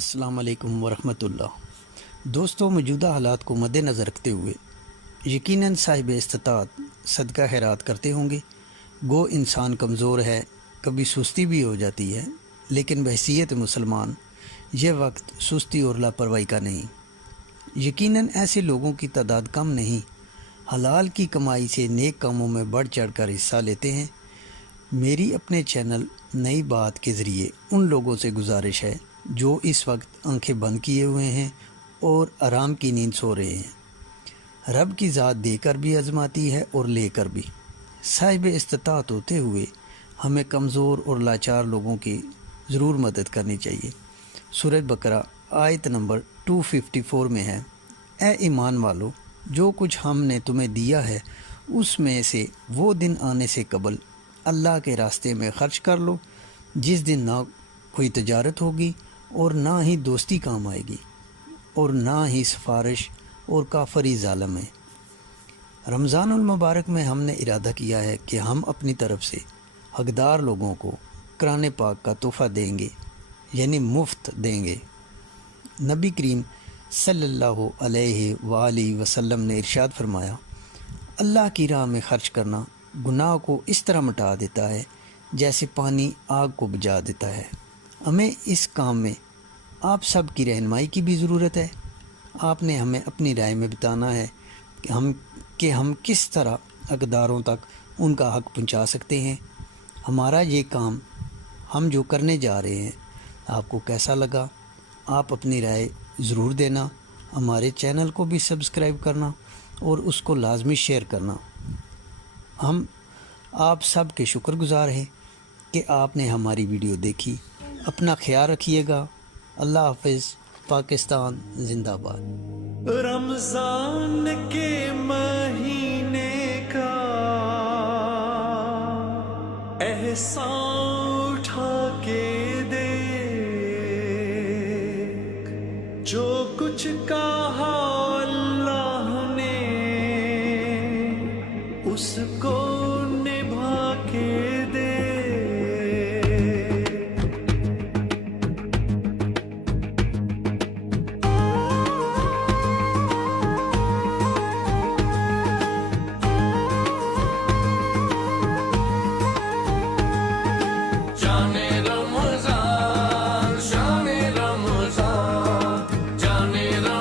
السلام علیکم ورحمۃ اللہ۔ دوستوں، موجودہ حالات کو مد نظر رکھتے ہوئے یقیناً صاحب استطاعت صدقہ خیرات کرتے ہوں گے۔ گو انسان کمزور ہے، کبھی سستی بھی ہو جاتی ہے، لیکن بحیثیت مسلمان یہ وقت سستی اور لاپرواہی کا نہیں۔ یقیناً ایسے لوگوں کی تعداد کم نہیں، حلال کی کمائی سے نیک کاموں میں بڑھ چڑھ کر حصہ لیتے ہیں۔ میری اپنے چینل نئی بات کے ذریعے ان لوگوں سے گزارش ہے جو اس وقت آنکھیں بند کیے ہوئے ہیں اور آرام کی نیند سو رہے ہیں۔ رب کی ذات دے کر بھی آزماتی ہے اور لے کر بھی۔ صاحب استطاعت ہوتے ہوئے ہمیں کمزور اور لاچار لوگوں کی ضرور مدد کرنی چاہیے۔ سورۃ بقرہ آیت نمبر 254 میں ہے، اے ایمان والو، جو کچھ ہم نے تمہیں دیا ہے اس میں سے وہ دن آنے سے قبل اللہ کے راستے میں خرچ کر لو جس دن نہ کوئی تجارت ہوگی اور نہ ہی دوستی کام آئے گی اور نہ ہی سفارش، اور کافری ظالم ہے۔ رمضان المبارک میں ہم نے ارادہ کیا ہے کہ ہم اپنی طرف سے حقدار لوگوں کو قرآن پاک کا تحفہ دیں گے، یعنی مفت دیں گے۔ نبی کریم صلی اللہ علیہ وآلہ وسلم نے ارشاد فرمایا، اللہ کی راہ میں خرچ کرنا گناہ کو اس طرح مٹا دیتا ہے جیسے پانی آگ کو بجھا دیتا ہے۔ ہمیں اس کام میں آپ سب کی رہنمائی کی بھی ضرورت ہے۔ آپ نے ہمیں اپنی رائے میں بتانا ہے کہ ہم کس طرح حقداروں تک ان کا حق پہنچا سکتے ہیں۔ ہمارا یہ کام ہم جو کرنے جا رہے ہیں آپ کو کیسا لگا؟ آپ اپنی رائے ضرور دینا، ہمارے چینل کو بھی سبسکرائب کرنا اور اس کو لازمی شیئر کرنا۔ ہم آپ سب کے شکر گزار ہیں کہ آپ نے ہماری ویڈیو دیکھی۔ اپنا خیال رکھیے گا۔ اللہ حافظ۔ پاکستان زندہ باد۔ رمضان کے مہینے کا احسان اٹھا کے دیکھ، جو کچھ کہا اللہ نے اس کو